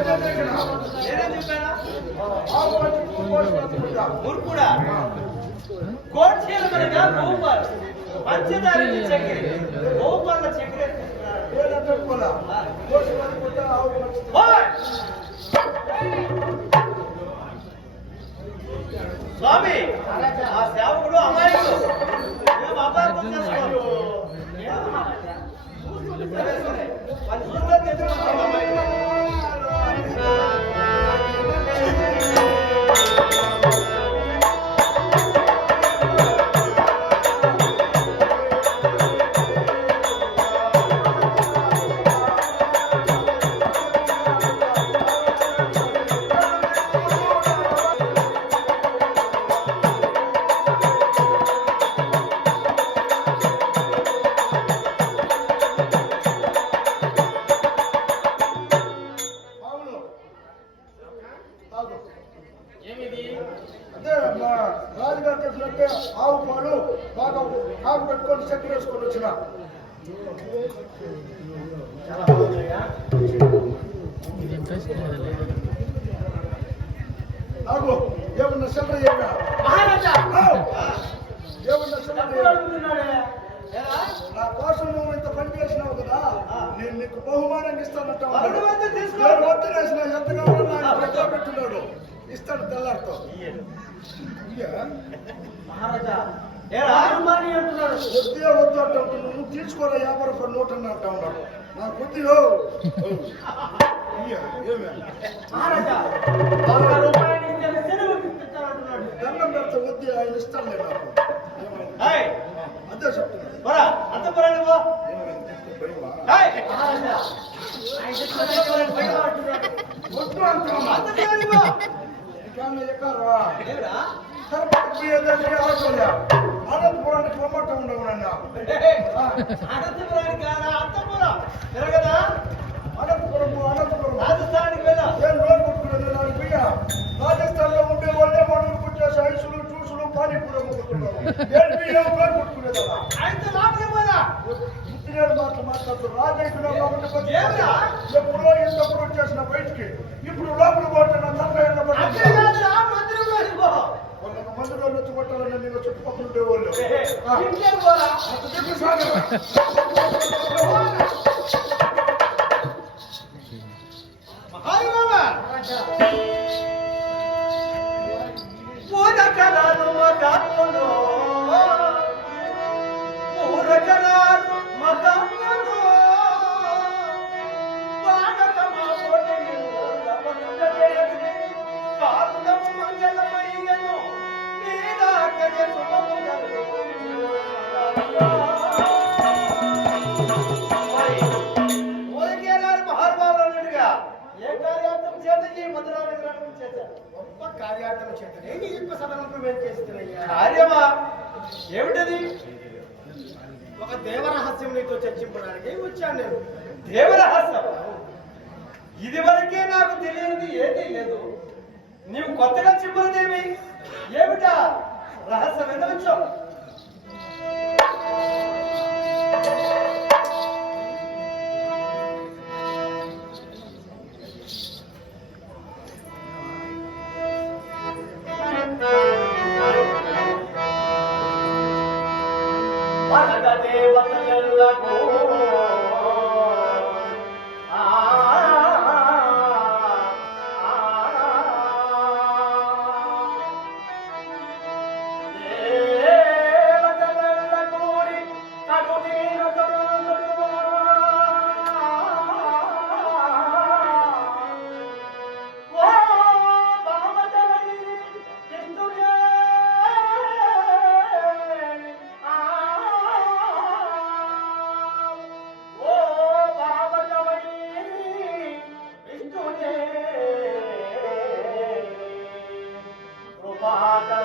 నేనేం చెప్పానా ఆవు మనగా గోపాల్ పంచదార చక్కెర గోపాల చక్కెర స్వామి ఆ సేవకుడు అమాయకుడు. అపార్థం చేసుకోడు. ఆవు పెట్టుకొని చక్కెర వేసుకొని వచ్చిన. ఆగు ఏమన్నా? నా కోసం నువ్వు ఇంత పని చేసినావు కదా నేను నీకు బహుమానం ఇస్తానంట వేసిన ఎంత కావాలో పెట్టున్నాడు. ఇస్తాడు తెల్లారితో? మహారాజా! వద్దే వద్దు అంటే నువ్వు తీసుకోరా యాభై రూపాయలు నోట్ అని అంటా ఉన్నాడు నాకు కొద్దిగా ఏమే మహారాజా ఒక్క రూపాయలు ఇస్తే సెలవు ఇప్పించాలంటున్నాడు దండం పెడితే వద్దు ఆయన ఇస్తానులే నాకు ఏమైంది? ఏయ్, అదే చెప్తున్నా అనంతపురానికి పొమ్మట ఉండవునన్నా అనంతపురానికి కాదా? అంతపురం తిరగదా? అనంతపురము అనంతపురం రాజస్థానానికి వెళ్ళా ఏం రోడ్ కొట్టుకునేది నాకు పోయా రాజస్థాన్లో ఉండే వాళ్ళే మనం పుట్టేసి ఐసులు జ్యూసులు పానీపూరి అమ్ముకుంటున్నారు. ఏం బియ్యం రోడ్ కొట్టుకునేదా ఆయనతో లోపలికి పోరా పుట్టినేడు మాటలు మాట్లాడుతూ రాజైతున్నా కాబట్టి? ఎప్పుడో ఇంతప్పుడు వచ్చేసిన బయటికి. ఇప్పుడు లోపల పోతున్నా తప్ప Ah. కార్యమా? ఏమిటది? ఒక దేవరహస్యం నీతో చర్చించడానికి వచ్చాను నేను. దేవరహస్యం? ఇది వరకే నాకు తెలియనిది ఏదీ లేదు. నీవు కొత్తగా చెప్పినదేమి? ఏమిటా? రహస్యం ఎంత వచ్చావు దేవతలకు ఆ মহাকাল